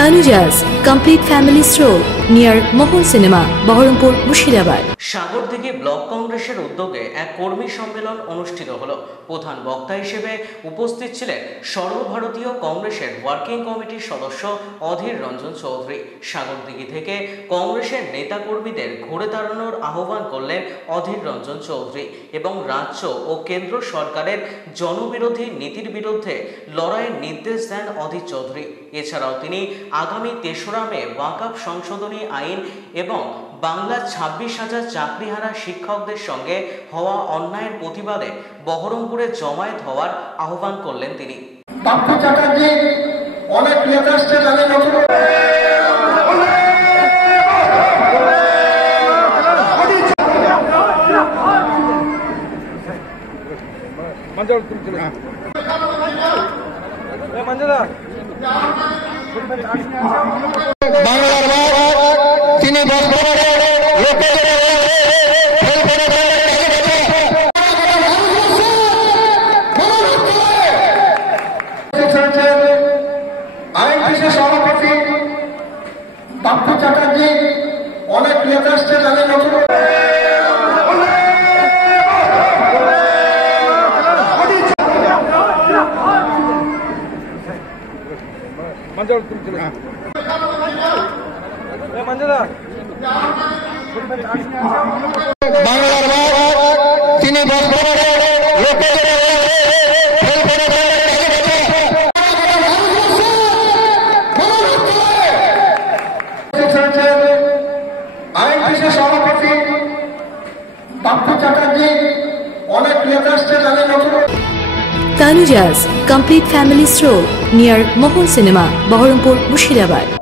Tanuja's complete family স্ট্রোর near মোহন cinema, Baharampur, Murshidabad. Sagardighi block কংগ্রেসের উদ্যোগে এক কর্মী সম্মেলন অনুষ্ঠিত হলো। প্রধান বক্তা হিসেবে উপস্থিত ছিলেন সর্বভারতীয় কংগ্রেসের ওয়ার্কিং কমিটির সদস্য অধীর রঞ্জন চৌধুরী। সাগরদিঘি থেকে কংগ্রেসের নেতাকর্মীদের ঘুরে দাঁড়ানোর আহ্বান করলেন অধীর রঞ্জন চৌধুরী এবং রাজ্য ও কেন্দ্র সরকারের জনবিরোধী নীতির বিরুদ্ধে লড়াইয়ের নির্দেশ দেন অধীর চৌধুরী। এছাড়াও তিনি আগামী ৩রা মে ওয়াকফ সংশোধনী আইন এবং বাংলার ২৬,০০০ চাকরিহারা শিক্ষকদের সঙ্গে হওয়া অন্যায়ের প্রতিবাদে বহরমপুরে জমায়েত হওয়ার আহ্বান করলেন তিনি। অনেক নেতা আসছে জানেন নতুন বাংলার তিনি সভাপতি বাপ্পু চ্যাটার্জি অনেক নেতা আসছে জানেন নতুন বাংলার তিনি সভাপতি বাপ্পু চ্যাটার্জি অনেক নেতা আসছে জানেন নতুন তানুজাস কমপ্লিট ফ্যামিলি স্ট্রোর নিয়ার মোহন সিনেমা, বহরমপুর, মুর্শিদাবাদ।